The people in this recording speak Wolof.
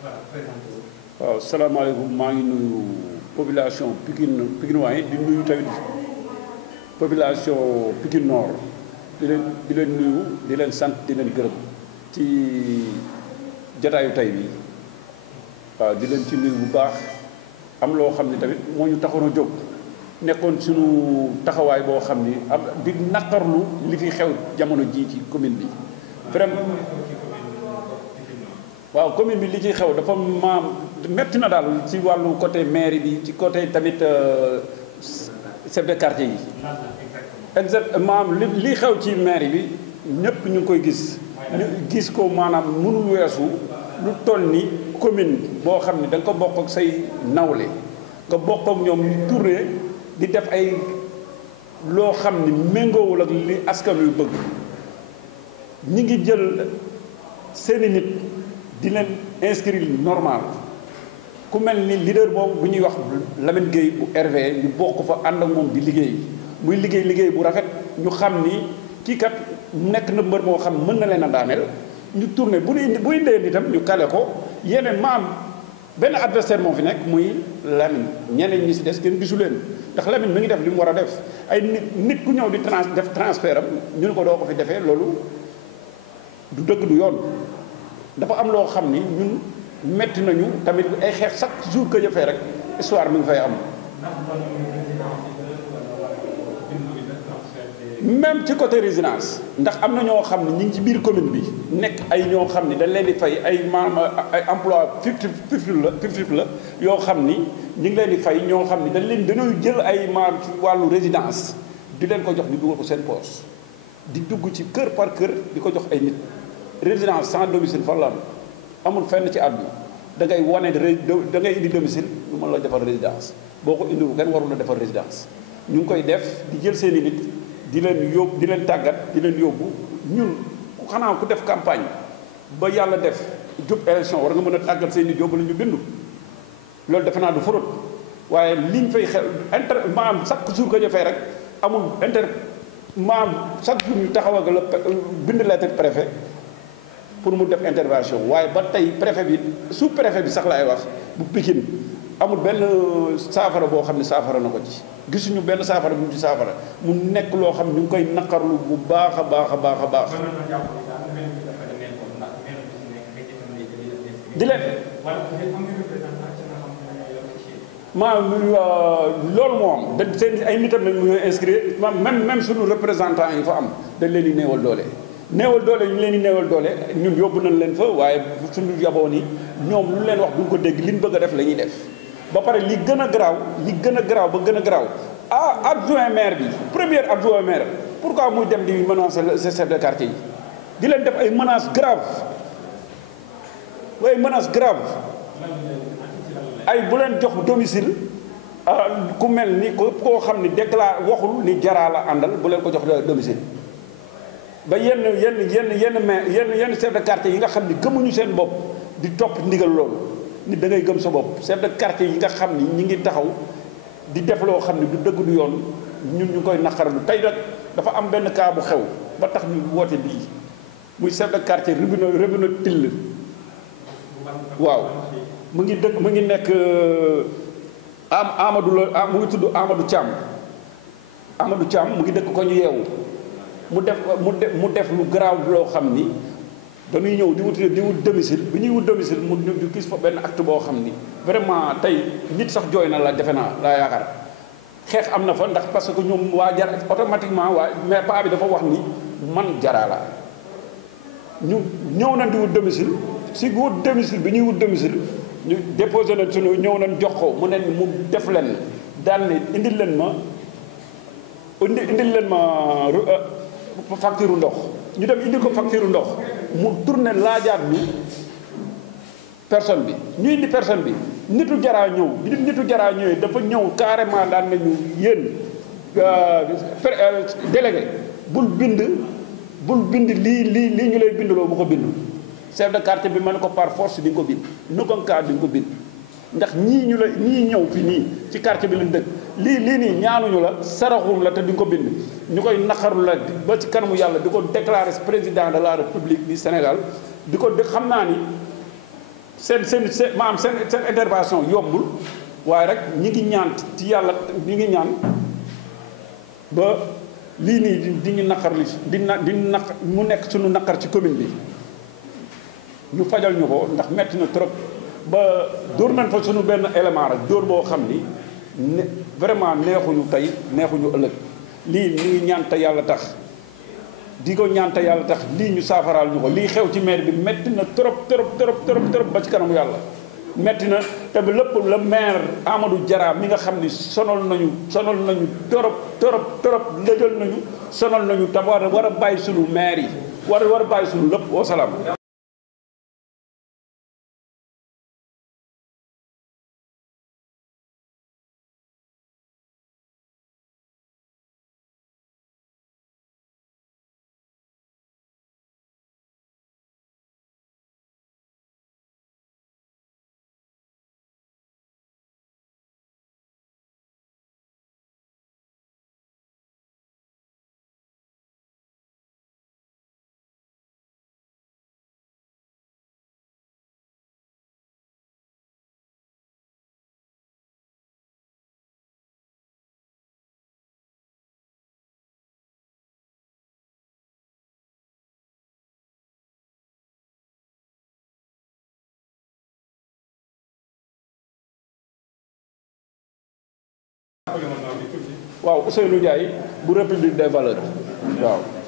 waaw salaamaaleykum maa ngi nuyu population Pikinois yi di nuyu tamit population Pikine Nord di leen nuyu di leen sant di leen gërëm ci jataayu tey bi waaw di leen ci nuyu bu baax am loo xam ne tamit moo ñu taxoon a jóg nekkoon suñu taxawaay boo xam ni am di naqarlu li fi xew jamono ji ci commune bi vraiment waaw commune bi li ci xew dafa metti na daal ci wàllu côté mairie bi ci côté tamit chef de quartier yi exactement li xew ci mairie bi ñëpp ñu ngi koy gis ko maanaam mënul weesu lu toll ni commune boo xam ne da nga ko bokk ak say nawle nga bokk ak ñoom ñu tourné di def ay loo xam ni méngoowul ak li askan wi bëgg ñi ngi jël seeni nit di leen inscrire normal ku mel ni leader boobu bu ñuy wax Lamine Gueye bu RV ñu bokk fa ànd ak moom di liggéey muy liggéey bu rafet ñu xam ni kii kat nekk na mbër moo xam mën na leen a daaneel ñu tourné bu indee itam ñu kale ko yeneen maam benn adversaire moo fi nekk muy Lamine ñeneen ñi si des kenn gisu leen ndax Lamine mi ngi def li mu war a def ay nit ku ñëw di def transfert am ñu ne ko doo ko fi defee loolu du dëgg du yoon dafa am loo xam ni ñun metti nañu tamit ay xeex chaque jour que jëfee rek histoire mi ngi fay am même ci côté résidence ndax am na ñoo xam ne ñi ngi ci biir commune bi nekk ay ñoo xam ni dañ leen di fay ay ay emploi fictif la yoo xam ni ñi ngi leen di fay ñoo xam ni dañuy jël ay maam ci wàllu résidence di leen ko jox di dugal ko seen poche di dugg ci kër par kër di ko jox ay nit résidence sans domicile fan la am amul fenn ci àdduna da ngay wane da ngay indi domicile ñu mën la defal résidence boo ko indiwul kenn warul la defal résidence ñu ngi koy def di jël seen i nit di leen yóbbu di leen tàggat di leen yóbbu ñun xanaa ku def campagne ba yàlla def jub élection war nga mën a tàggat seen nit yóbbu la ñu bindu loolu defe naa du fraude waaye liñ fay xew maanaam chaque jour que jëfee rek amul maanaam chaque jour ñu taxaw ak la bind lettre préfet pour mu def intervention waaye ba tey préfet bi sous préfet bi sax laay wax bu Pikine amul benn saafara boo xam ne saafara na ko ci gisuñu benn saafara bu mu ci saafara mu nekk loo xam ñu ngi koy naqarlu bu baax a baax a baax a baax di leen loolu moom da seen ay nitam nañ mu inscrire même suñu représentant yi fa am dañ leen di néewal doole ñu leen di néewal doole ñun yóbbu nañ leen fa waaye suñu yaboon yi ñoom lu leen wax duñ ko dégg liñ bëgg a def la ñuy def ba pare li gën a garaaw adjoint maire bi premier adjoint maire pourquoi muy dem di menacer les chefs de quartier yi di leen def ay menaces graves ay bu leen jox domicile ku mel ni koo xam ni déclaré waxul ni jaraa la àndal bu leen ko jox domicile ba yenn chef de quartier yi nga xam ni gëmuñu seen bopp di topp ndigal loolu nit da ngay gëm sa bopp chef de quartier yi nga xam ni ñi ngi taxaw di def loo xam ni du dëgg du yoon ñun ñu koy naqaralu tey nag dafa am benn cas bu xew ba tax ñu woote bii muy chef de quartier Ribina Till waaw mu ngi nekk mu ngi tudd Amadou Thiam mu ngi dëkk ko ñu yeewu mu def lu garaaw loo xam ni dañuy ñëw di wut domicile bi ñuy wut domicile mu ñu gis fa benn acte boo xam ni vraiment tey nit sax jooy na la defe naa laa yaakaar xeex am na fa ndax parce que ñoom waa jar automatiquement mais paa bi dafa wax ni man jaraa la ñu ñëw nañ di wut domicile si wut domicile bi ñuy wut domicile ñu déposé nañ suñu ñëw nañ jox ko mu def leen daal ne indil leen ma facture ndox ñu dem indi ko facture ndox mu tourné laajaat ñu personne bi ñu indi personne bi nitu jaraa ñëw bi nitu jaraa ñëwee dafa ñëw carrément daan nañu yéen délégué bul bind lii ñu lay bindloo bu ko bind chef de quartier bi ma ne ko par force di nga ko bind nu ko kaar di nga ko bind ndax ñii ñëw fi nii ci quartier bi lañ dëkk lii nii ñaanuñu la saraxum la te di nga ko bind ñu koy naqaru la ba ci kanamu yàlla di ko déclarer président de la république du Sénégal di ko xam naa ni seen maanaam seen intervention yombul waaye rek ñi ngi ñaan ci yàlla ñi ngi ñaan ba lii nii di ñu naqar li di naq mu nekk suñu naqar ci commune bi ñu fajal ñu ko ndax metti na trop ba dóor nañ fa suñu benn élément rek dóor boo xam ni ne vraiment neexuñu tey neexuñu ëllëg lii ñu ngi ñaan te yàlla tax di ko ñaan te yàlla tax lii ñu saafaraal ñu ko lii xew ci maire bi metti na trop ba ci kanamu yàlla metti na te ba lépp le maire Amadou Diarra mi nga xam ni sonal nañu trop lëjal nañu sonal nañu te war a bàyyi suñu maire yi war a bàyyi suñu lépp wasalaam. waaw Ousseynou Ndiaye bu République des valeurs waaw.